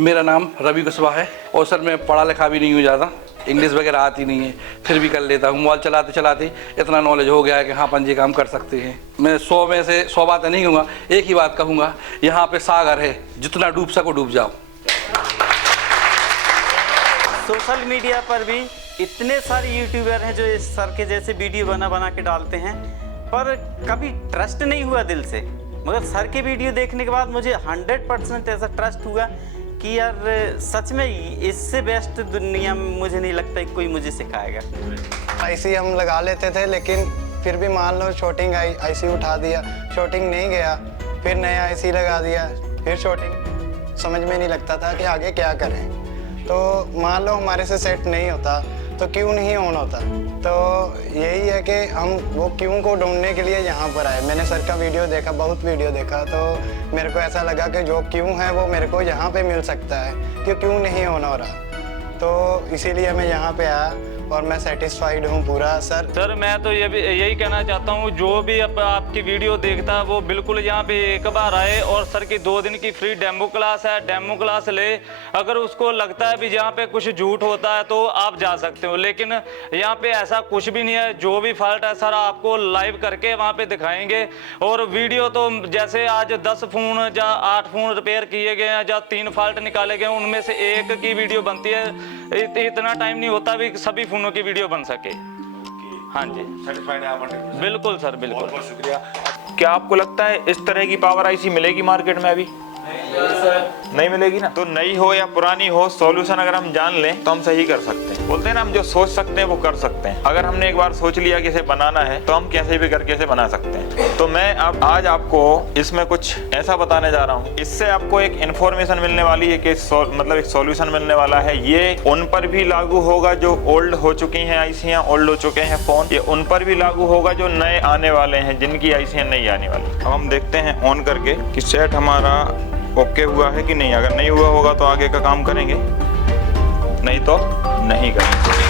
मेरा नाम रवि कुशवाहा है और सर मैं पढ़ा लिखा भी नहीं हूँ ज़्यादा, इंग्लिश वगैरह आती नहीं है, फिर भी कर लेता हूँ। मोबाइल चलाते चलाते इतना नॉलेज हो गया है कि हाँ अपन ये काम कर सकते हैं। मैं 100 में से 100 बातें नहीं कहूँगा, एक ही बात कहूँगा, यहाँ पे सागर है, जितना डूब सको डूब जाओ। सोशल मीडिया पर भी इतने सारे यूट्यूबर हैं जो इस सर के जैसे वीडियो बना के डालते हैं, पर कभी ट्रस्ट नहीं हुआ दिल से। मगर सर के वीडियो देखने के बाद मुझे 100% ऐसा ट्रस्ट हुआ कि यार सच में इससे बेस्ट दुनिया में मुझे नहीं लगता कोई मुझे सिखाएगा। आईसी हम लगा लेते थे, लेकिन फिर भी मान लो शॉटिंग आई, आईसी उठा दिया, शॉटिंग नहीं गया, फिर नया आईसी लगा दिया, फिर शॉटिंग, समझ में नहीं लगता था कि आगे क्या करें। तो मान लो हमारे से सेट नहीं होता तो क्यों नहीं ऑन होता। तो यही है कि हम वो क्यों को ढूंढने के लिए यहाँ पर आए। मैंने सर का वीडियो देखा, बहुत वीडियो देखा, तो मेरे को ऐसा लगा कि जो क्यों है वो मेरे को यहाँ पे मिल सकता है कि क्यों नहीं ऑन हो रहा। तो इसीलिए मैं यहाँ पे आया और मैं सेटिस्फाइड हूँ पूरा। सर मैं तो यही कहना चाहता हूँ, जो भी आपकी वीडियो देखता है वो बिल्कुल यहाँ पे एक बार आए और सर की 2 दिन की फ्री डेमो क्लास है, डेमो क्लास ले। अगर उसको लगता है भी यहाँ पे कुछ झूठ होता है तो आप जा सकते हो, लेकिन यहाँ पे ऐसा कुछ भी नहीं है। जो भी फॉल्ट है सर आपको लाइव करके वहाँ पे दिखाएंगे। और वीडियो तो जैसे आज 10 फ़ोन या 8 फ़ोन रिपेयर किए गए हैं या 3 फॉल्ट निकाले गए, उनमें से एक की वीडियो बनती है। इतना टाइम नहीं होता भी सभी फोनों की वीडियो बन सके। हाँ जी, सेटिस्फाइड है आप? बिल्कुल सर, बिल्कुल। बहुत बहुत शुक्रिया। क्या आपको लगता है इस तरह की पावर आईसी मिलेगी मार्केट में अभी? नहीं मिलेगी ना। तो नई हो या पुरानी हो, सॉल्यूशन अगर हम जान लें तो हम सही कर सकते हैं। बोलते हैं ना, हम जो सोच सकते हैं वो कर सकते हैं। अगर हमने एक बार सोच लिया कि इसे बनाना है तो हम कैसे भी करके इसे बना सकते हैं। तो मैं अब आज आपको इसमें कुछ ऐसा बताने जा रहा हूँ, इससे आपको एक इन्फॉर्मेशन मिलने वाली है कि मतलब एक सॉल्यूशन मिलने वाला है। ये उन पर भी लागू होगा जो ओल्ड हो चुकी हैं आईसियाँ, ओल्ड हो चुके हैं फोन। ये उन पर भी लागू होगा जो नए आने वाले हैं, जिनकी आईसियाँ नहीं आने वाली। अब हम देखते हैं ऑन करके कि सेट हमारा ओके हुआ है कि नहीं। अगर नहीं हुआ होगा तो आगे का काम करेंगे, नहीं तो नहीं करेंगे।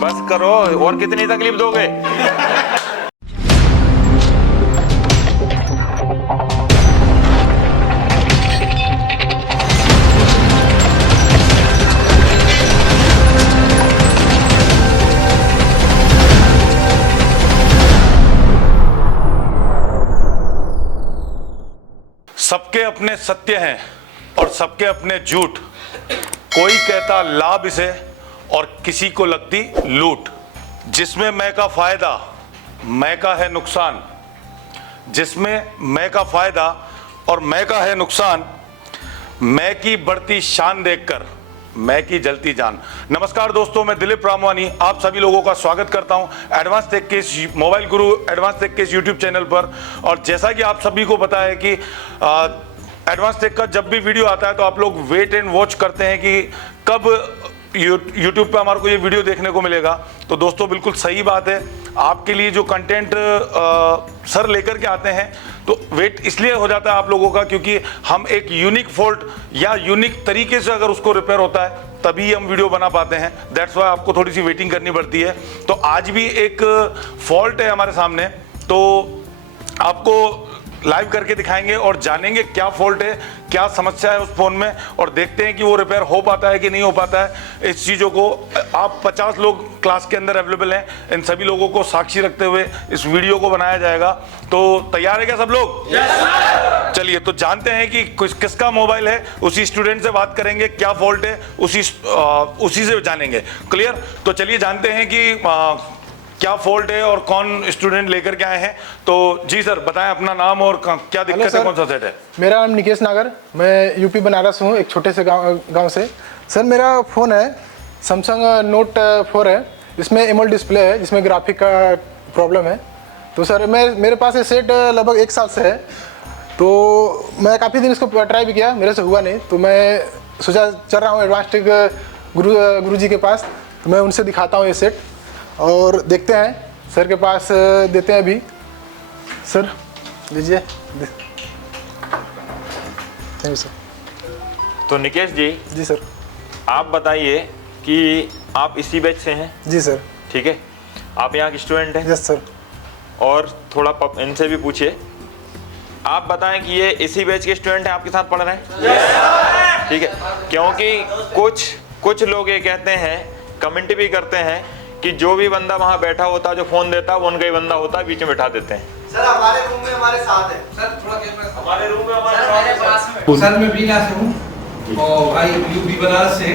बस करो, और कितनी तकलीफ दोगे? सबके अपने सत्य हैं और सबके अपने झूठ। कोई कहता लाभ इसे और किसी को लगती लूट। जिसमें मैं का फायदा मैं का है नुकसान, जिसमें मैं का फायदा और मैं का है नुकसान, मैं की बढ़ती शान देखकर मैं की जलती जान। नमस्कार दोस्तों, मैं दिलीप रामवानी आप सभी लोगों का स्वागत करता हूं एडवांस टेक के मोबाइल गुरु एडवांस टेक के यूट्यूब चैनल पर। और जैसा कि आप सभी को पता है कि एडवांस टेक का जब भी वीडियो आता है तो आप लोग वेट एंड वॉच करते हैं कि कब यूट्यूब पे हमारे को ये वीडियो देखने को मिलेगा। तो दोस्तों बिल्कुल सही बात है, आपके लिए जो कंटेंट सर लेकर के आते हैं तो वेट इसलिए हो जाता है आप लोगों का, क्योंकि हम एक यूनिक फॉल्ट या यूनिक तरीके से अगर उसको रिपेयर होता है तभी हम वीडियो बना पाते हैं। दैट्स वाई आपको थोड़ी सी वेटिंग करनी पड़ती है। तो आज भी एक फॉल्ट है हमारे सामने, तो आपको लाइव करके दिखाएंगे और जानेंगे क्या फॉल्ट है, क्या समस्या है उस फोन में, और देखते हैं कि वो रिपेयर हो पाता है कि नहीं हो पाता है। इस चीज़ों को आप 50 लोग क्लास के अंदर अवेलेबल हैं, इन सभी लोगों को साक्षी रखते हुए इस वीडियो को बनाया जाएगा। तो तैयार है क्या सब लोग? चलिए तो जानते हैं कि किसका मोबाइल है। उसी स्टूडेंट से बात करेंगे, क्या फॉल्ट है उसी से जानेंगे। क्लियर? तो चलिए जानते हैं कि क्या फॉल्ट है और कौन स्टूडेंट लेकर के आए हैं। तो जी सर बताएं अपना नाम और क्या दिक्कत है, कौन सा सेट है? मेरा नाम निकेश नागर, मैं यूपी बनारस हूँ, एक छोटे से गांव से। सर मेरा फ़ोन है सैमसंग नोट 4 है, इसमें एमोलेड डिस्प्ले है जिसमें ग्राफिक का प्रॉब्लम है। तो सर मेरे पास ये सेट लगभग 1 साल से है, तो मैं काफ़ी दिन इसको ट्राई भी किया, मेरे से हुआ नहीं। तो मैं सोचा चल रहा हूँ एडवांस टेक गुरु जी के पास, तो मैं उनसे दिखाता हूँ ये सेट और देखते हैं सर के पास देते हैं अभी। सर लीजिए। Thank you sir. तो निकेश जी जी सर। आप बताइए कि आप इसी बैच से हैं? जी सर। ठीक है, आप यहाँ के स्टूडेंट हैं? Yes sir. और थोड़ा इनसे भी पूछिए, आप बताएं कि ये इसी बैच के स्टूडेंट हैं, आपके साथ पढ़ रहे हैं? yes! ठीक है, क्योंकि कुछ लोग ये कहते हैं, कमेंट भी करते हैं कि जो भी बंदा वहाँ बैठा होता, जो फोन देता, वो उनका ही बंदा होता, बीच में बैठा देते हैं। सर हमारे रूम में हमारे साथ है। सर थोड़ा कैमरा हमारे रूम में हमारे साथ। सर मैं बीना से हूँ और भाई यूपी बनारस से,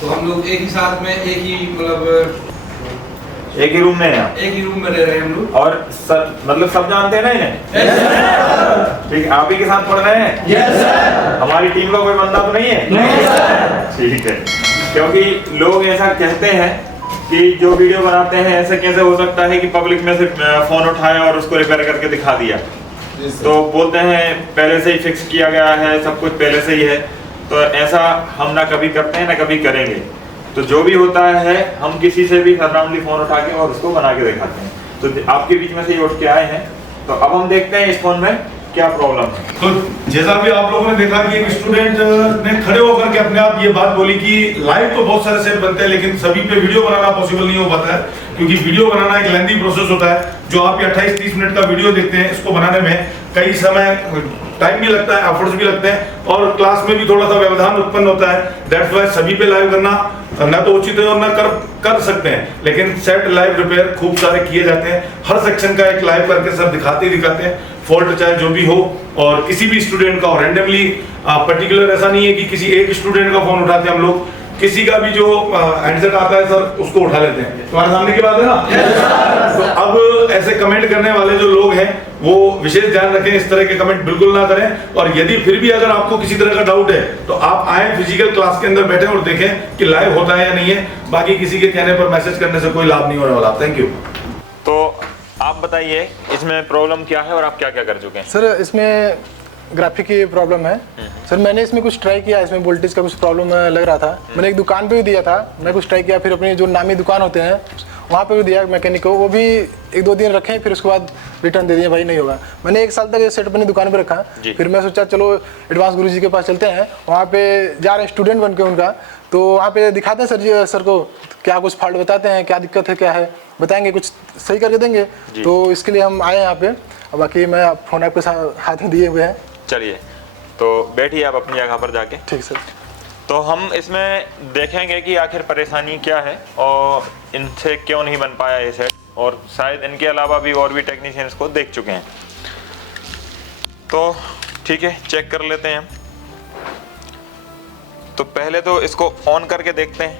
तो हम लोग एक ही साथ में एक ही मतलब एक ही रूम में हैं? एक ही रूम में रह रहे हैं हम लोग। और सब मतलब सब जानते हैं ना इन्हें? ठीक है, आप ही के साथ पढ़ रहे हैं? Yes sir. हमारी टीम का कोई बंदा तो नहीं है? नहीं सर। ठीक है, क्योंकि लोग ऐसा कहते हैं कि जो वीडियो बनाते हैं ऐसे कैसे हो सकता है कि पब्लिक में से फोन उठाया और उसको रिपेयर करके दिखा दिया। तो बोलते हैं पहले से ही फिक्स किया गया है, सब कुछ पहले से ही है। तो ऐसा हम ना कभी करते हैं ना कभी करेंगे। तो जो भी होता है हम किसी से भी सराउंडली फोन उठा के और उसको बना के दिखाते हैं। तो आपके बीच में से ये उठ के आए हैं, तो अब हम देखते हैं इस फोन में क्या प्रॉब्लम है। तो जैसा भी आप लोगों ने देखा कि एक स्टूडेंट ने खड़े होकर के अपने आप ये बात बोली कि लाइव तो बहुत सारे सेट बनते हैं लेकिन सभी पे वीडियो बनाना पॉसिबल नहीं हो पाता है, क्योंकि वीडियो बनाना एक लेंथी प्रोसेस होता है। जो आप ये 28-30 मिनट का वीडियो देखते हैं, इसको बनाने में कई समय टाइम भी लगता है, एफर्ट्स भी लगते हैं और क्लास में भी थोड़ा सा व्यवधान उत्पन्न होता है। दैट्स वाई सभी पे लाइव करना ना तो उचित है और ना कर सकते हैं, लेकिन सेट लाइव रिपेयर खूब सारे किए जाते हैं। हर सेक्शन का एक लाइव करके सब दिखाते हैं, फॉल्ट चाहे जो भी हो, और किसी भी स्टूडेंट का रैंडमली पर्टिकुलर ऐसा नहीं है कि किसी एक स्टूडेंट का फोन उठाते हैं हम लोग, किसी का भी जो हैंडसेट आता है सर उसको उठा लेते हैं। तुम्हारे सामने की बात है ना। तो अब ऐसे कमेंट करने वाले जो लोग हैं वो विशेष ध्यान रखें, इस तरह के कमेंट बिल्कुल ना करें। और यदि फिर भी अगर आपको किसी तरह का डाउट है तो आप आए फिजिकल क्लास के अंदर बैठे और देखें कि लाइव होता है या नहीं है। बाकी किसी के कहने पर मैसेज करने से कोई लाभ नहीं होने वाला। Thank you. तो आप बताइए इसमें प्रॉब्लम क्या है और आप क्या क्या कर चुके हैं? सर इसमें ग्राफिक की प्रॉब्लम है। सर मैंने इसमें कुछ ट्राई किया, इसमें वोल्टेज का कुछ प्रॉब्लम लग रहा था। मैंने एक दुकान पे भी दिया था, मैं कुछ ट्राई किया, फिर अपनी जो नामी दुकान होते हैं वहाँ पे भी दिया मैकेनिक को, वो भी 1-2 दिन रखे, फिर उसके बाद रिटर्न दे दिए, भाई नहीं होगा। मैंने 1 साल तक ये सेट अपनी दुकान पे रखा, फिर मैं सोचा चलो एडवांस गुरुजी के पास चलते हैं, वहाँ पे जा रहे हैं स्टूडेंट बन के उनका, तो वहाँ पे दिखाते हैं सर जी सर को क्या कुछ फॉल्ट बताते हैं, क्या दिक्कत है क्या है, बताएंगे, कुछ सही करके देंगे। तो इसके लिए हम आए यहाँ पे, और बाकी मैं फ़ोन आपके हाथ में दिए हुए हैं। चलिए तो बैठिए आप अपनी जगह पर जाके। ठीक सर। तो हम इसमें देखेंगे कि आखिर परेशानी क्या है और इनसे क्यों नहीं बन पाया ये सेट, और शायद इनके अलावा भी और भी टेक्नीशियन इसको देख चुके हैं। तो ठीक है, चेक कर लेते हैं हम। तो पहले तो इसको ऑन करके देखते हैं।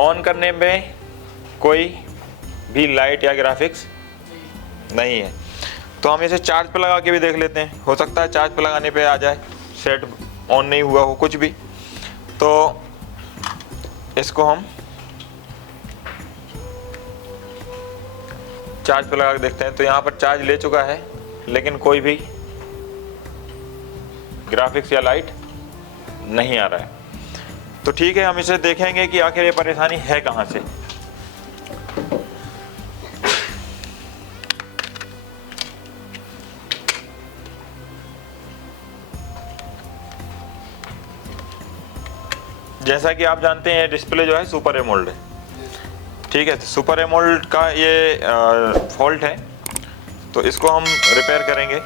ऑन करने में कोई भी लाइट या ग्राफिक्स नहीं है, तो हम इसे चार्ज पे लगा के भी देख लेते हैं। हो सकता है चार्ज पे लगाने पे आ जाए, सेट ऑन नहीं हुआ हो कुछ भी। तो इसको हम चार्ज पे लगा के देखते हैं। तो यहाँ पर चार्ज ले चुका है लेकिन कोई भी ग्राफिक्स या लाइट नहीं आ रहा है। तो ठीक है, हम इसे देखेंगे कि आखिर ये परेशानी है कहाँ से। जैसा कि आप जानते हैं डिस्प्ले जो है सुपर एमोल्ड है, ठीक है। तो सुपर एमोल्ड का ये फॉल्ट है, तो इसको हम रिपेयर करेंगे।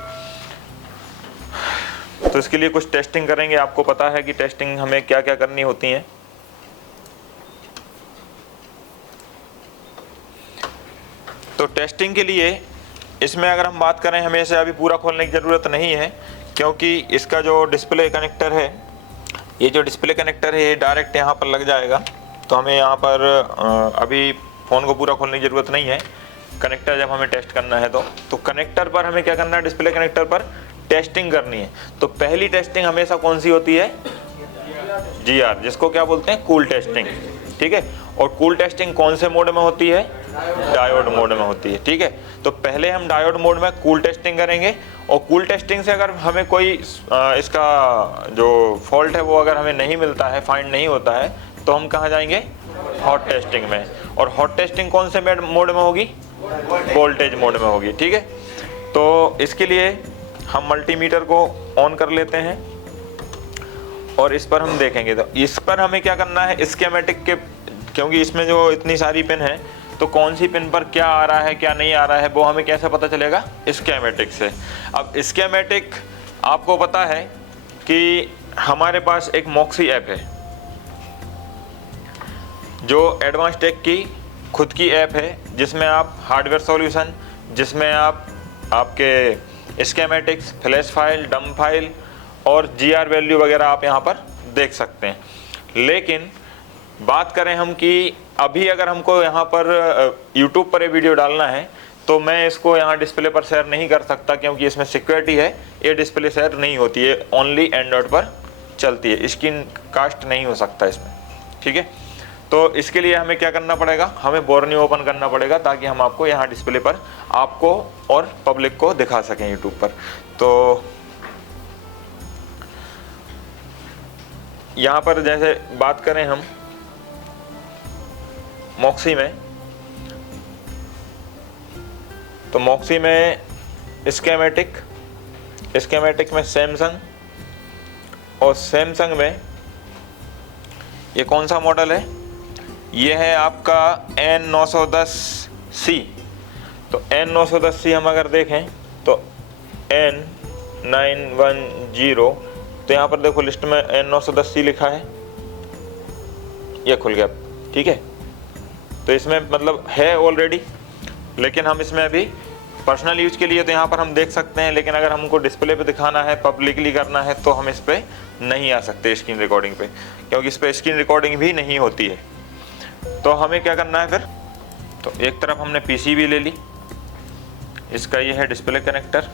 तो इसके लिए कुछ टेस्टिंग करेंगे। आपको पता है कि टेस्टिंग हमें क्या क्या करनी होती है। तो टेस्टिंग के लिए इसमें अगर हम बात करें, हमें इसे अभी पूरा खोलने की ज़रूरत नहीं है, क्योंकि इसका जो डिस्प्ले कनेक्टर है, ये जो डिस्प्ले कनेक्टर है ये डायरेक्ट यहाँ पर लग जाएगा। तो हमें यहाँ पर अभी फ़ोन को पूरा खोलने की ज़रूरत नहीं है। कनेक्टर जब हमें टेस्ट करना है तो कनेक्टर पर हमें क्या करना है, डिस्प्ले कनेक्टर पर टेस्टिंग करनी है। तो पहली टेस्टिंग हमेशा कौन सी होती है, GR, जिसको क्या बोलते हैं, कूल टेस्टिंग। ठीक है। और कूल टेस्टिंग कौन से मोड में होती है? डायोड मोड में होती है, ठीक है। तो पहले हम डायोड मोड में कूल टेस्टिंग करेंगे, और कूल टेस्टिंग से अगर हमें कोई इसका जो फॉल्ट है वो अगर हमें नहीं मिलता है, फाइंड नहीं होता है, तो हम कहाँ जाएंगे? हॉट टेस्टिंग में। और हॉट टेस्टिंग कौन से मोड में होगी? वोल्टेज मोड में होगी, ठीक है। तो इसके लिए हम मल्टीमीटर को ऑन कर लेते हैं और इस पर हम देखेंगे। तो इस पर हमें क्या करना है? स्कीमेटिक के, क्योंकि इसमें जो इतनी सारी पिन है तो कौन सी पिन पर क्या आ रहा है क्या नहीं आ रहा है वो हमें कैसे पता चलेगा? स्कीमेटिक से। अब स्कीमेटिक आपको पता है कि हमारे पास एक मॉक्सी ऐप है जो एडवांस टेक की खुद की ऐप है, जिसमें आप हार्डवेयर सॉल्यूशन, जिसमें आप आपके स्कीमेटिक्स, फ्लैश फाइल, डम फाइल और जीआर वैल्यू वगैरह आप यहाँ पर देख सकते हैं। लेकिन बात करें हम कि अभी अगर हमको यहाँ पर YouTube पर ये वीडियो डालना है तो मैं इसको यहाँ डिस्प्ले पर शेयर नहीं कर सकता, क्योंकि इसमें सिक्योरिटी है, ये डिस्प्ले शेयर नहीं होती है, ओनली एंड्रॉयड पर चलती है, स्क्रीन कास्ट नहीं हो सकता इसमें, ठीक है। तो इसके लिए हमें क्या करना पड़ेगा? हमें बोर्नियो ओपन करना पड़ेगा ताकि हम आपको यहाँ डिस्प्ले पर आपको और पब्लिक को दिखा सकें यूट्यूब पर। तो यहाँ पर जैसे बात करें हम मॉक्सी में, तो मॉक्सी में स्कीमेटिक में सैमसंग, और सैमसंग में ये कौन सा मॉडल है? ये है आपका N910C। तो N910C हम अगर देखें तो N910, तो यहाँ पर देखो लिस्ट में N910C लिखा है, ये खुल गया, ठीक है। तो इसमें मतलब है ऑलरेडी, लेकिन हम इसमें अभी पर्सनल यूज के लिए तो यहाँ पर हम देख सकते हैं, लेकिन अगर हमको डिस्प्ले पे दिखाना है, पब्लिकली करना है, तो हम इस पर नहीं आ सकते स्क्रीन रिकॉर्डिंग पे, क्योंकि इस पर स्क्रीन रिकॉर्डिंग भी नहीं होती है। तो हमें क्या करना है फिर? तो एक तरफ हमने पीसीबी ले ली, इसका ये है डिस्प्ले कनेक्टर,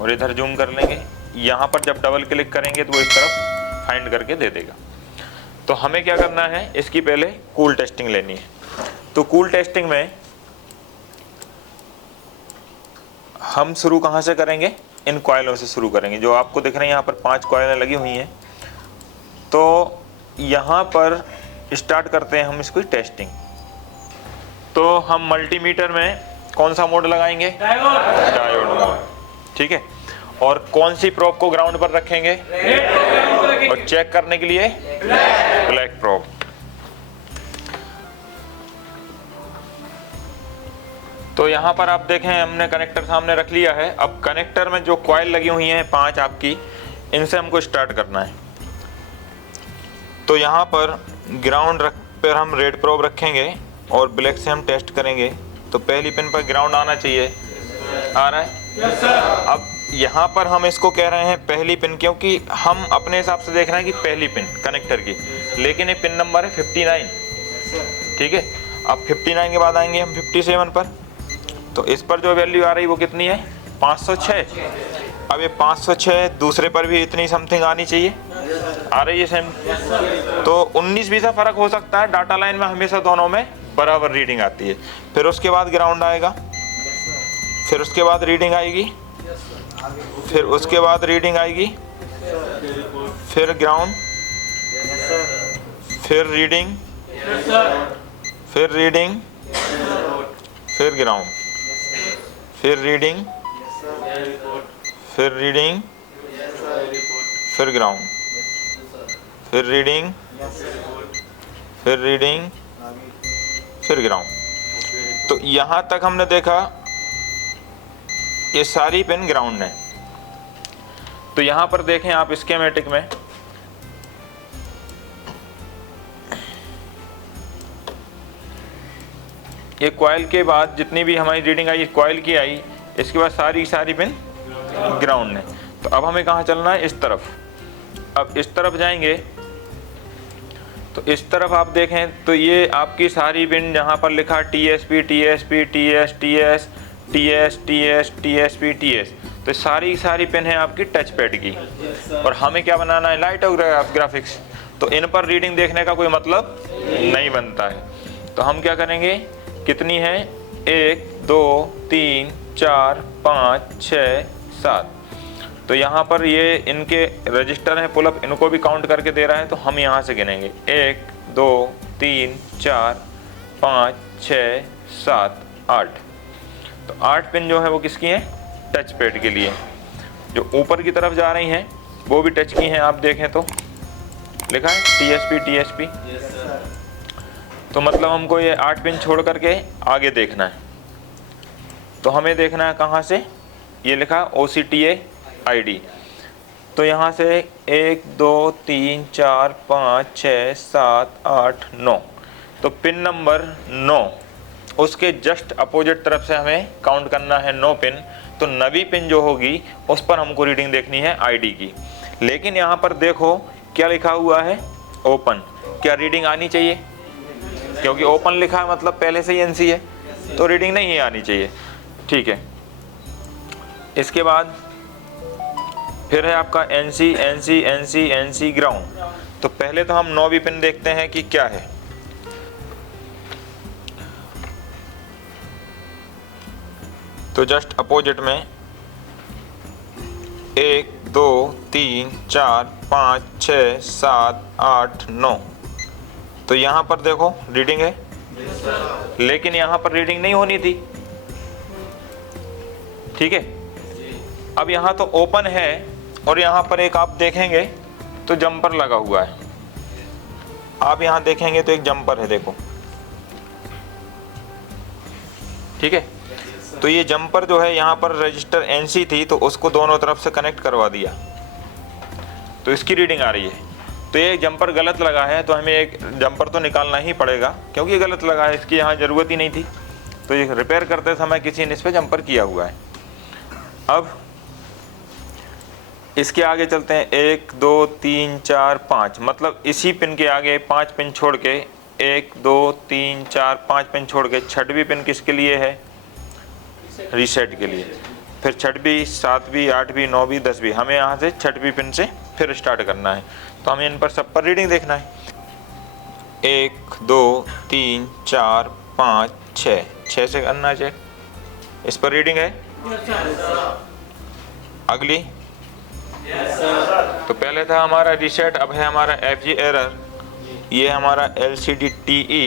और इधर जूम कर लेंगे, यहाँ पर जब डबल क्लिक करेंगे तो वो इस तरफ फाइंड करके दे देगा। तो हमें क्या करना है? इसकी पहले कूल टेस्टिंग लेनी है। तो कूल टेस्टिंग में हम शुरू कहाँ से करेंगे? इन कॉइलों से शुरू करेंगे, जो आपको दिख रहे हैं यहाँ पर 5 कॉइलें लगी हुई हैं। तो यहाँ पर स्टार्ट करते हैं हम इसकी टेस्टिंग। तो हम मल्टीमीटर में कौन सा मोड लगाएंगे? डायोड मोड, ठीक है। और कौन सी प्रोब को ग्राउंड पर रखेंगे? और चेक करने के लिए ब्लैक प्रोब। तो यहाँ पर आप देखें हमने कनेक्टर सामने रख लिया है। अब कनेक्टर में जो कॉइल लगी हुई हैं 5 आपकी, इनसे हमको स्टार्ट करना है। तो यहाँ पर ग्राउंड पर हम रेड प्रोब रखेंगे और ब्लैक से हम टेस्ट करेंगे। तो पहली पिन पर ग्राउंड आना चाहिए, आ रहा है? Yes sir. अब यहाँ पर हम इसको कह रहे हैं पहली पिन, क्योंकि हम अपने हिसाब से देख रहे हैं कि पहली पिन कनेक्टर की, लेकिन ये पिन नंबर है 59, ठीक है। अब 59 के बाद आएंगे हम 57 पर। तो इस पर जो वैल्यू आ रही वो कितनी है? 506। अब ये 506 दूसरे पर भी इतनी समथिंग आनी चाहिए, आ रही है सेम। तो 19-20 का फर्क हो सकता है, डाटा लाइन में हमेशा दोनों में बराबर रीडिंग आती है। फिर उसके बाद ग्राउंड आएगा, फिर उसके बाद रीडिंग आएगी, फिर उसके बाद रीडिंग आएगी, फिर ग्राउंड, फिर रीडिंग, फिर रीडिंग, फिर ग्राउंड, फिर रीडिंग, फिर रीडिंग, फिर ग्राउंड, फिर रीडिंग, फिर रीडिंग, फिर ग्राउंड। तो यहाँ तक हमने देखा ये सारी पिन ग्राउंड है। तो यहाँ पर देखें आप स्कीमेटिक में ये कॉइल के बाद जितनी भी हमारी रीडिंग आई कॉइल की आई, इसके बाद सारी पिन ग्राउंड है। तो अब हमें कहाँ चलना है? इस तरफ। अब इस तरफ जाएंगे तो इस तरफ आप देखें तो ये आपकी सारी पिन जहाँ पर लिखा TSP TSP TS TS TS TS TSP TS, तो सारी पिन है आपकी टच पैड की। और हमें क्या बनाना है? लाइट और ग्राफिक्स। तो इन पर रीडिंग देखने का कोई मतलब नहीं बनता है। तो हम क्या करेंगे, कितनी है, 1 2 3 4 5 6 7। तो यहाँ पर ये इनके रजिस्टर हैं पुलअप, इनको भी काउंट करके दे रहा है। तो हम यहाँ से गिनेंगे 1 2 3 4 5 6 7 8। तो 8 पिन जो है वो किसकी हैं, टच पैड के लिए। जो ऊपर की तरफ जा रही हैं वो भी टच की हैं, आप देखें तो लिखा है TSP TSP। तो मतलब हमको ये 8 पिन छोड़ करके आगे देखना है। तो हमें देखना है कहाँ से, ये लिखा OCTA ID। तो यहाँ से 1 2 3 4 5 6 7 8 9। तो पिन नंबर 9 उसके जस्ट अपोजिट तरफ से हमें काउंट करना है 9 पिन। तो 9वीं पिन जो होगी उस पर हमको रीडिंग देखनी है ID की। लेकिन यहाँ पर देखो क्या लिखा हुआ है, ओपन। क्या रीडिंग आनी चाहिए, क्योंकि ओपन लिखा है मतलब पहले से ही NC है, तो रीडिंग नहीं आनी चाहिए। ठीक है, इसके बाद फिर है आपका NC NC NC NC ground. तो पहले तो हम 9वीं पिन देखते हैं कि क्या है। तो जस्ट अपोजिट में 1 2 3 4 5 6 7 8 9। तो यहाँ पर देखो रीडिंग है, लेकिन यहाँ पर रीडिंग नहीं होनी थी। ठीक है, अब यहाँ तो ओपन है और यहाँ पर एक आप देखेंगे तो जंपर लगा हुआ है। आप यहाँ देखेंगे तो एक जंपर है, देखो। ठीक है, तो ये जंपर जो है यहाँ पर रजिस्टर NC थी तो उसको दोनों तरफ से कनेक्ट करवा दिया, तो इसकी रीडिंग आ रही है। तो ये जंपर गलत लगा है, तो हमें एक जंपर तो निकालना ही पड़ेगा, क्योंकि ये गलत लगा है, इसकी यहाँ ज़रूरत ही नहीं थी। तो ये रिपेयर करते समय किसी ने इस पर जंपर किया हुआ है। अब इसके आगे चलते हैं, 1 2 3 4 5, मतलब इसी पिन के आगे 5 पिन छोड़ के 1 2 3 4 5 पिन छोड़ के 6वीं पिन किसके लिए है, रीसेट के लिए। फिर 6वीं 7वीं 8वीं 9वीं 10वीं, हमें यहाँ से 6वीं पिन से फिर स्टार्ट करना है। तो हमें इन पर सब पर रीडिंग देखना है। 1 2 3 4 5 6 से करना चेक। इस पर रीडिंग है, अगली तो पहले था हमारा रीसेट, अब है हमारा FG एरर। ये हमारा LCD TE।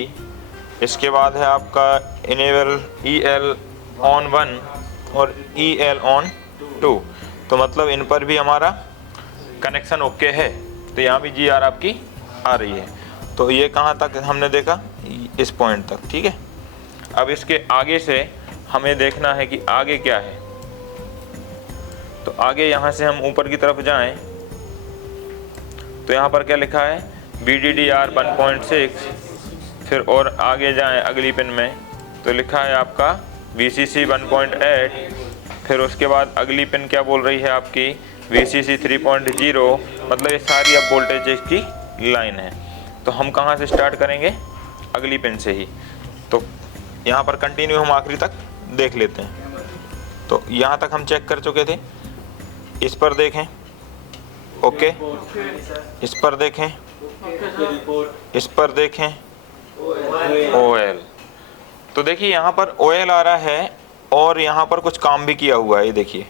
इसके बाद है आपका इनेबल EL ऑन 1 और EL ऑन 2। तो मतलब इन पर भी हमारा कनेक्शन ओके है। तो यहाँ भी GR आपकी आ रही है। तो ये कहाँ तक हमने देखा, इस पॉइंट तक। ठीक है, अब इसके आगे से हमें देखना है कि आगे क्या है। तो आगे यहाँ से हम ऊपर की तरफ जाएं तो यहाँ पर क्या लिखा है, BDDR 1.6। फिर और आगे जाएं अगली पिन में तो लिखा है आपका VCC 1.8। फिर उसके बाद अगली पिन क्या बोल रही है आपकी, VCC 3.0। मतलब ये सारी अब वोल्टेज की लाइन है। तो हम कहाँ से स्टार्ट करेंगे, अगली पिन से ही। तो यहाँ पर कंटिन्यू हम आखिरी तक देख लेते हैं। तो यहाँ तक हम चेक कर चुके थे। इस पर देखें, ओके। इस पर देखें, इस पर देखें, OL। तो देखिए यहाँ पर OL आ रहा है और यहाँ पर कुछ काम भी किया हुआ है, ये देखिए।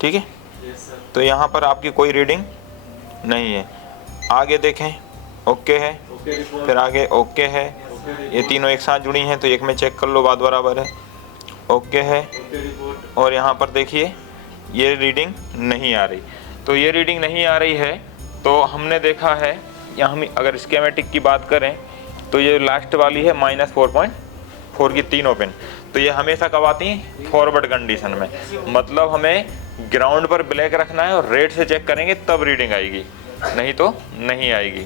ठीक है, तो यहाँ पर आपकी कोई रीडिंग नहीं है। आगे देखें, ओके है। फिर आगे ओके है। ये तीनों एक साथ जुड़ी हैं तो एक में चेक कर लो, बात बराबर है, ओके है। और यहाँ पर देखिए ये रीडिंग नहीं आ रही। तो ये रीडिंग नहीं आ रही है तो हमने देखा है, यहाँ हम अगर स्कीमेटिक की बात करें तो ये लास्ट वाली है -4.4 की तीनों पिन। तो ये हमेशा कब आती हैं, फॉरवर्ड कंडीशन में। मतलब हमें ग्राउंड पर ब्लैक रखना है और रेड से चेक करेंगे तब रीडिंग आएगी, नहीं तो नहीं आएगी।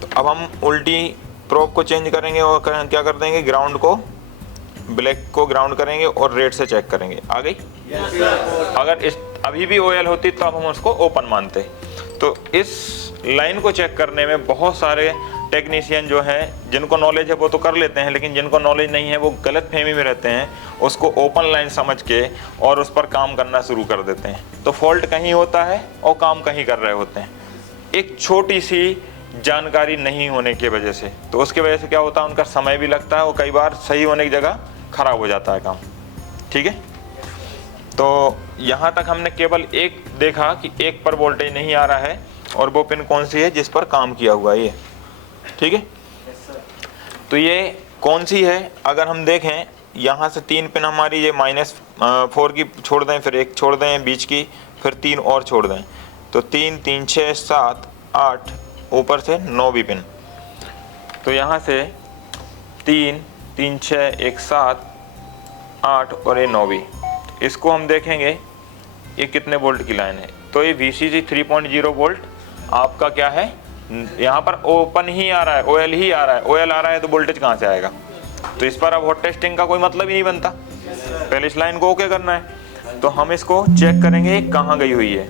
तो अब हम उल्टी प्रोब को चेंज करेंगे और क्या कर देंगे, ग्राउंड को ब्लैक को ग्राउंड करेंगे और रेड से चेक करेंगे। आ गई? अगर इस अभी भी OL होती तो अब हम उसको ओपन मानते। तो इस लाइन को चेक करने में बहुत सारे टेक्नीशियन जो हैं, जिनको नॉलेज है वो तो कर लेते हैं, लेकिन जिनको नॉलेज नहीं है वो गलत फहमी में रहते हैं, उसको ओपन लाइन समझ के और उस पर काम करना शुरू कर देते हैं। तो फॉल्ट कहीं होता है और काम कहीं कर रहे होते हैं। एक छोटी सी जानकारी नहीं होने की वजह से। तो उसकी वजह से क्या होता है, उनका समय भी लगता है और कई बार सही होने की जगह खराब हो जाता है काम। ठीक है, तो यहाँ तक हमने केवल एक देखा कि एक पर वोल्टेज नहीं आ रहा है और वो पिन कौन सी है जिस पर काम किया हुआ है ये। ठीक है, तो ये कौन सी है, अगर हम देखें यहाँ से 3 पिन हमारी ये -4 की छोड़ दें, फिर एक छोड़ दें बीच की, फिर 3 और छोड़ दें, तो 3 3 6 7 8, ऊपर से 9 भी पिन। तो यहाँ से 3 3 6 1 7 8 और ये 9 भी। इसको हम देखेंगे ये कितने वोल्ट की लाइन है। तो ये VCC 3.0 वोल्ट आपका क्या है, यहाँ पर ओपन ही आ रहा है, OL ही आ रहा है। OL आ रहा है तो वोल्टेज कहाँ से आएगा। तो इस पर अब हॉट टेस्टिंग का कोई मतलब ही नहीं बनता। पहले इस लाइन को ओके करना है। तो हम इसको चेक करेंगे कहाँ गई हुई है।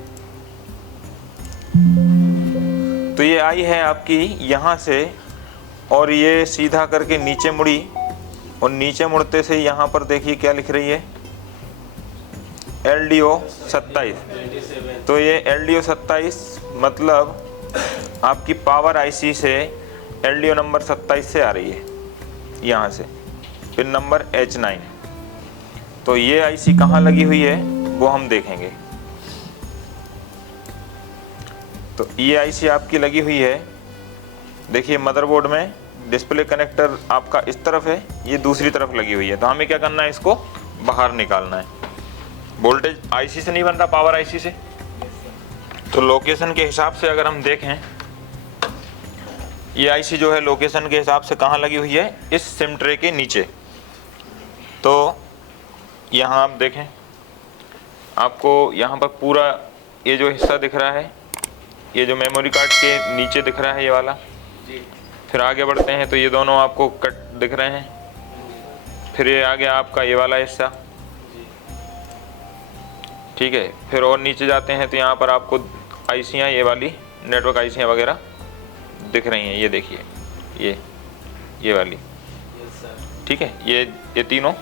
तो ये आई है आपकी यहाँ से और ये सीधा करके नीचे मुड़ी और नीचे मुड़ते से यहाँ पर देखिए क्या लिख रही है, LDO 27। तो ये LDO 27 मतलब आपकी पावर IC से LDO नंबर 27 से आ रही है यहाँ से, पिन नंबर H9। तो ये IC कहाँ लगी हुई है वो हम देखेंगे। तो ये IC आपकी लगी हुई है, देखिए मदरबोर्ड में डिस्प्ले कनेक्टर आपका इस तरफ है, ये दूसरी तरफ लगी हुई है। तो हमें क्या करना है, इसको बाहर निकालना है। वोल्टेज IC से नहीं बन रहा, पावर IC से। तो लोकेशन के हिसाब से अगर हम देखें, ये IC जो है लोकेशन के हिसाब से कहाँ लगी हुई है, इस सिम ट्रे के नीचे। तो यहाँ आप देखें, आपको यहाँ पर पूरा ये जो हिस्सा दिख रहा है, ये जो मेमोरी कार्ड के नीचे दिख रहा है ये वाला। फिर आगे बढ़ते हैं तो ये दोनों आपको कट दिख रहे हैं। फिर ये आ गया आपका ये वाला हिस्सा। ठीक है, फिर और नीचे जाते हैं तो यहाँ पर आपको आईसियाँ, ये वाली नेटवर्क आईसियाँ वगैरह दिख रही हैं। ये देखिए ये वाली। ठीक है, ये तीनों।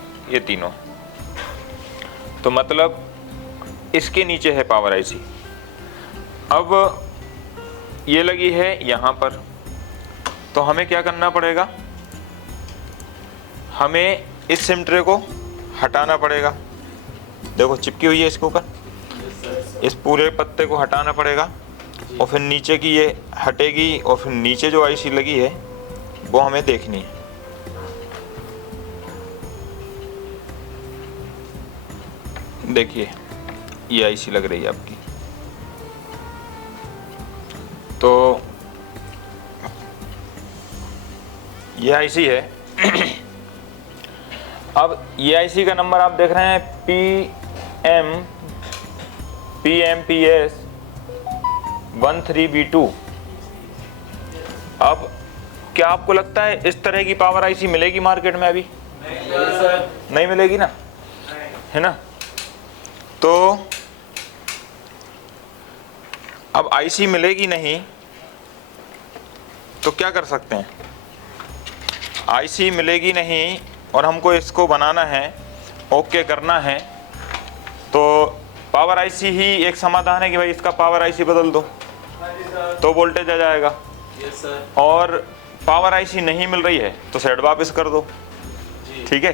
तो मतलब इसके नीचे है पावर आईसी। अब ये लगी है यहाँ पर। तो हमें क्या करना पड़ेगा, हमें इस सिम ट्रे को हटाना पड़ेगा। देखो चिपकी हुई है इसके ऊपर, इस पूरे पत्ते को हटाना पड़ेगा और फिर नीचे की ये हटेगी और फिर नीचे जो आईसी लगी है वो हमें देखनी है। देखिए ये आईसी लग रही है आपकी। तो ये आईसी है। अब ये आईसी का नंबर आप देख रहे हैं PMPS 13B2। अब क्या आपको लगता है इस तरह की पावर आईसी मिलेगी मार्केट में? अभी नहीं मिलेगी ना, है ना। तो अब आईसी मिलेगी नहीं तो क्या कर सकते हैं, आईसी मिलेगी नहीं और हमको इसको बनाना है, ओके करना है, तो पावर आईसी ही एक समाधान है कि भाई इसका पावर आईसी बदल दो तो वोल्टेज आ जाएगा। और पावर आईसी नहीं मिल रही है तो सेट वापस कर दो। ठीक है,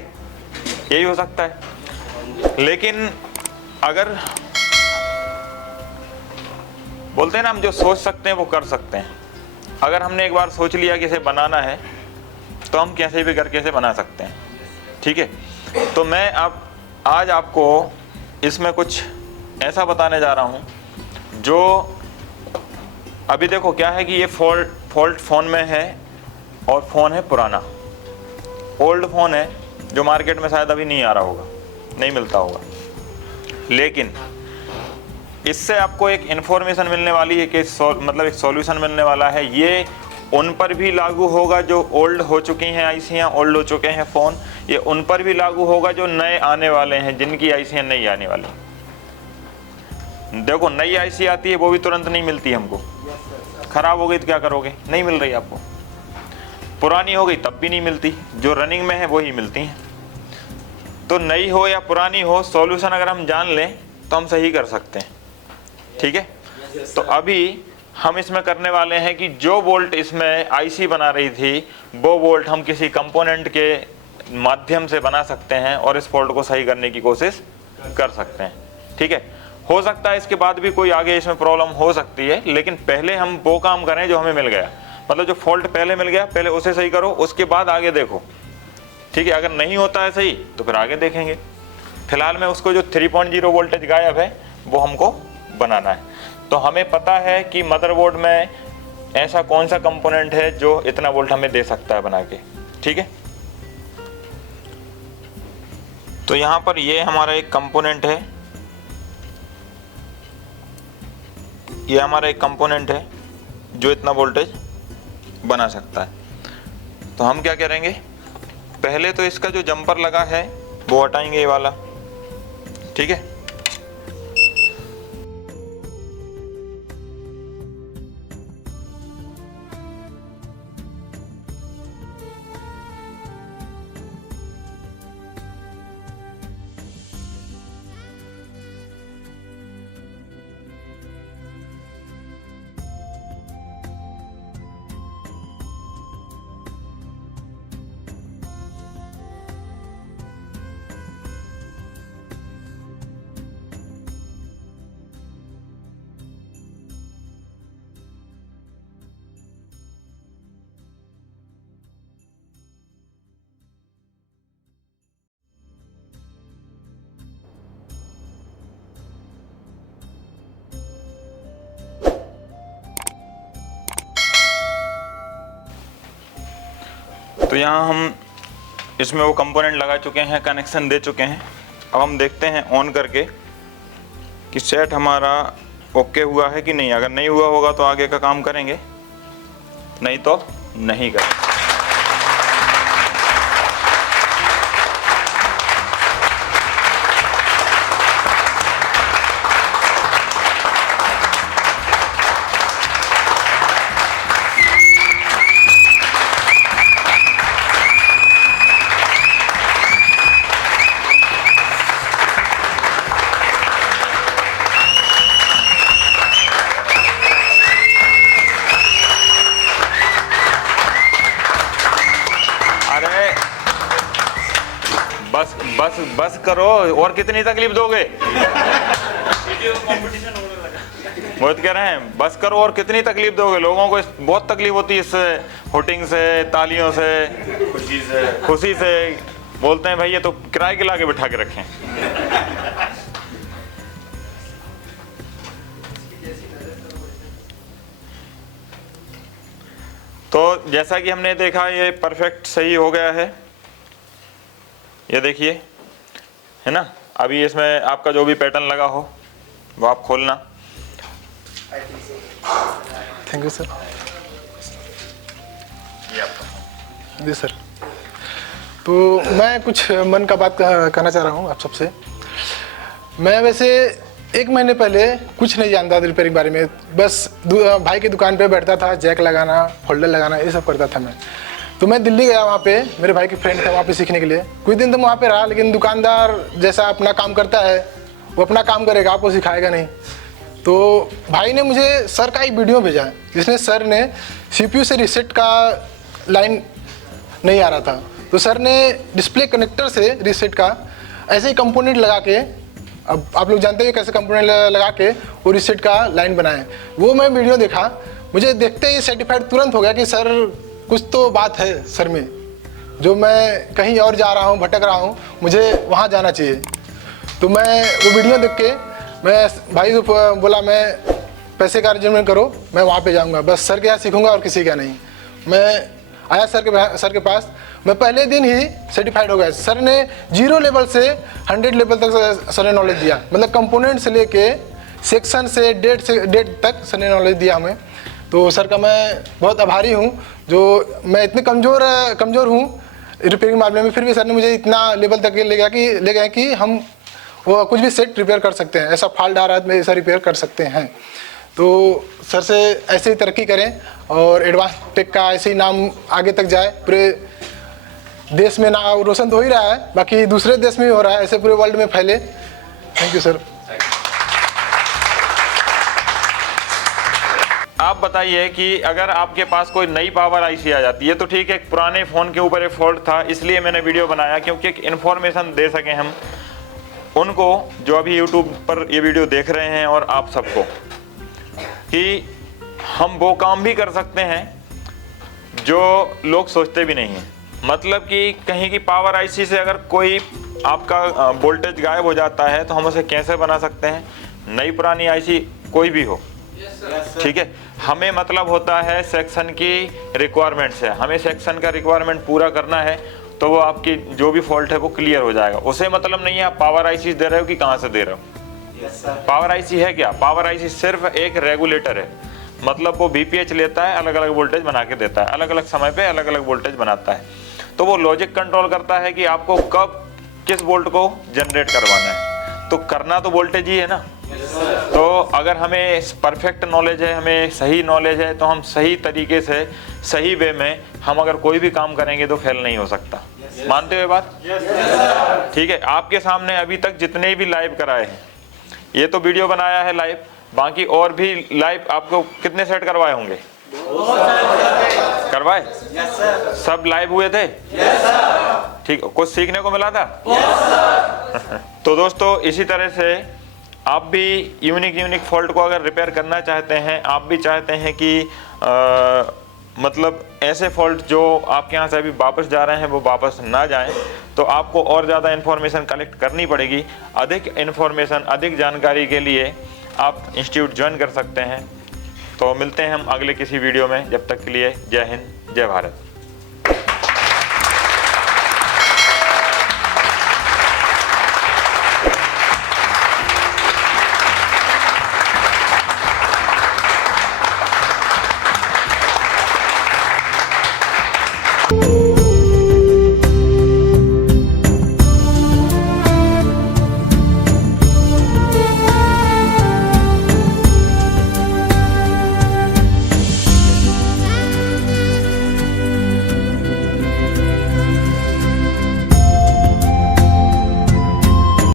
यही हो सकता है। लेकिन अगर बोलते हैं ना, हम जो सोच सकते हैं वो कर सकते हैं। अगर हमने एक बार सोच लिया कि इसे बनाना है तो हम कैसे भी करके इसे बना सकते हैं। ठीक है, तो मैं अब आज आपको इसमें कुछ ऐसा बताने जा रहा हूं जो अभी देखो क्या है कि ये फॉल्ट फ़ोन में है और फ़ोन है पुराना, ओल्ड फ़ोन है जो मार्केट में शायद अभी नहीं आ रहा होगा, नहीं मिलता होगा। लेकिन इससे आपको एक इन्फॉर्मेशन मिलने वाली है कि मतलब एक सॉल्यूशन मिलने वाला है। ये उन पर भी लागू होगा जो ओल्ड हो चुकी हैं आईसियाँ, ओल्ड हो चुके हैं फ़ोन। ये उन पर भी लागू होगा जो नए आने वाले हैं, जिनकी आईसियाँ नहीं आने वाली। देखो नई आईसी आती है वो भी तुरंत नहीं मिलती हमको। खराब हो गई तो क्या करोगे, नहीं मिल रही आपको। पुरानी हो गई तब भी नहीं मिलती, जो रनिंग में है वही मिलती हैं। तो नई हो या पुरानी हो, सॉल्यूशन अगर हम जान लें तो हम सही कर सकते हैं। ठीक है, तो अभी हम इसमें करने वाले हैं कि जो बोल्ट इसमें आईसी बना रही थी वो बोल्ट हम किसी कंपोनेंट के माध्यम से बना सकते हैं और इस फॉल्ट को सही करने की कोशिश कर सकते हैं। ठीक है, हो सकता है इसके बाद भी कोई आगे इसमें प्रॉब्लम हो सकती है, लेकिन पहले हम वो काम करें जो हमें मिल गया। मतलब जो फॉल्ट पहले मिल गया पहले उसे सही करो, उसके बाद आगे देखो। ठीक है, अगर नहीं होता है सही तो फिर आगे देखेंगे। फिलहाल में उसको जो 3.0 वोल्टेज गायब है वो हमको बनाना है। तो हमें पता है कि मदरबोर्ड में ऐसा कौन सा कंपोनेंट है जो इतना वोल्ट हमें दे सकता है बना के। ठीक है, तो यहाँ पर ये हमारा एक कंपोनेंट है, ये हमारा एक कंपोनेंट है जो इतना वोल्टेज बना सकता है। तो हम क्या करेंगे, पहले तो इसका जो जंपर लगा है वो हटाएंगे, ये वाला। ठीक है, तो यहाँ हम इसमें वो कंपोनेंट लगा चुके हैं, कनेक्शन दे चुके हैं। अब हम देखते हैं ऑन करके कि सेट हमारा ओके हुआ है कि नहीं। अगर नहीं हुआ होगा तो आगे का काम करेंगे, नहीं तो नहीं करेंगे। बस बस बस करो, और कितनी तकलीफ दोगे? वो तो कह रहे हैं बस करो और कितनी तकलीफ दोगे। लोगों को बहुत तकलीफ होती है इससे, हुटिंग से, तालियों से, खुशी से। बोलते हैं भाई ये तो किराए के लाके बिठा के रखें। तो जैसा कि हमने देखा ये परफेक्ट सही हो गया है, ये देखिए, है ना। अभी इसमें आपका जो भी पैटर्न लगा हो वो आप खोलना। Thank you sir. जी सर, तो मैं कुछ मन का बात कहना चाह रहा हूँ आप सबसे। मैं वैसे 1 महीने पहले कुछ नहीं जानता था रिपेयरिंग बारे में, बस भाई की दुकान पे बैठता था, जैक लगाना, फोल्डर लगाना, ये सब करता था मैं। तो मैं दिल्ली गया, वहाँ पे मेरे भाई के फ्रेंड थे वहाँ पे सीखने के लिए। कुछ दिन तो वहाँ पे रहा, लेकिन दुकानदार जैसा अपना काम करता है वो अपना काम करेगा, आपको सिखाएगा नहीं। तो भाई ने मुझे सर का एक वीडियो भेजा जिसमें सर ने CPU से रीसेट का लाइन नहीं आ रहा था, तो सर ने डिस्प्ले कनेक्टर से रीसेट का ऐसे ही कंपोनेंट लगा के, अब आप लोग जानते हैं कैसे कंपोनेंट लगा के वो रीसेट का लाइन बनाए। वो मैं वीडियो देखा, मुझे देखते ही सर्टिफाइड तुरंत हो गया कि सर कुछ तो बात है सर में, जो मैं कहीं और जा रहा हूँ, भटक रहा हूँ, मुझे वहाँ जाना चाहिए। तो मैं वो वीडियो देख के मैं भाई को बोला मैं पैसे का अरेंजमेंट करो, मैं वहाँ पे जाऊँगा, बस सर के यहाँ सीखूँगा और किसी का नहीं। मैं आया सर के पास, मैं पहले दिन ही सर्टिफाइड हो गया। सर ने 0 लेवल से 100 लेवल तक सर ने नॉलेज दिया, मतलब कंपोनेंट से लेके सेक्शन से डेट तक सर ने नॉलेज दिया हमें। तो सर का मैं बहुत आभारी हूँ, जो मैं इतने कमज़ोर हूँ रिपेयरिंग मामले में, फिर भी सर ने मुझे इतना लेवल तक ले गए कि हम वो कुछ भी सेट रिपेयर कर सकते हैं, ऐसा फॉल्ट आ रहा है ऐसा रिपेयर कर सकते हैं। तो सर से ऐसे ही तरक्की करें और एडवांस टेक का ऐसे ही नाम आगे तक जाए, पूरे देश में नाम रोशन तो हो ही रहा है, बाकी दूसरे देश में भी हो रहा है, ऐसे पूरे वर्ल्ड में फैले। Thank you sir. अब आप बताइए कि अगर आपके पास कोई नई पावर आईसी आ जाती है तो ठीक है, एक पुराने फ़ोन के ऊपर एक फॉल्ट था इसलिए मैंने वीडियो बनाया, क्योंकि एक इन्फॉर्मेशन दे सकें हम उनको जो अभी यूट्यूब पर ये वीडियो देख रहे हैं और आप सबको, कि हम वो काम भी कर सकते हैं जो लोग सोचते भी नहीं हैं। मतलब कि कहीं की पावर आईसी से अगर कोई आपका वोल्टेज गायब हो जाता है तो हम उसे कैसे बना सकते हैं, नई पुरानी आईसी कोई भी हो, ठीक है। हमें मतलब होता है सेक्शन की रिक्वायरमेंट से, हमें सेक्शन का रिक्वायरमेंट पूरा करना है तो वो आपकी जो भी फॉल्ट है वो क्लियर हो जाएगा। उसे मतलब नहीं है आप पावर आईसी दे रहे हो कि कहाँ से दे रहे हो। पावर आईसी है क्या? पावर आईसी सिर्फ एक रेगुलेटर है, मतलब वो बीपीएच लेता है, अलग अलग वोल्टेज बना के देता है, अलग अलग समय पे अलग अलग वोल्टेज बनाता है। तो वो लॉजिक कंट्रोल करता है कि आपको कब किस वोल्ट को जनरेट करवाना है, तो करना तो वोल्टेज ही है ना। तो अगर हमें परफेक्ट नॉलेज है, हमें सही नॉलेज है, तो हम सही तरीके से सही वे में हम अगर कोई भी काम करेंगे तो फेल नहीं हो सकता। मानते हो बात? ठीक है। आपके सामने अभी तक जितने भी लाइव कराए हैं, ये तो वीडियो बनाया है लाइव, बाकी और भी लाइव आपको कितने सेट करवाए होंगे? करवाए? सब लाइव हुए थे? ठीक, कुछ सीखने को मिला था? तो दोस्तों इसी तरह से आप भी यूनिक फॉल्ट को अगर रिपेयर करना चाहते हैं, आप भी चाहते हैं कि मतलब ऐसे फॉल्ट जो आपके यहाँ से अभी वापस जा रहे हैं वो वापस ना जाएं, तो आपको और ज़्यादा इन्फॉर्मेशन कलेक्ट करनी पड़ेगी। अधिक इन्फॉर्मेशन, अधिक जानकारी के लिए आप इंस्टीट्यूट ज्वाइन कर सकते हैं। तो मिलते हैं हम अगले किसी वीडियो में, जब तक के लिए जय हिंद, जय भारत।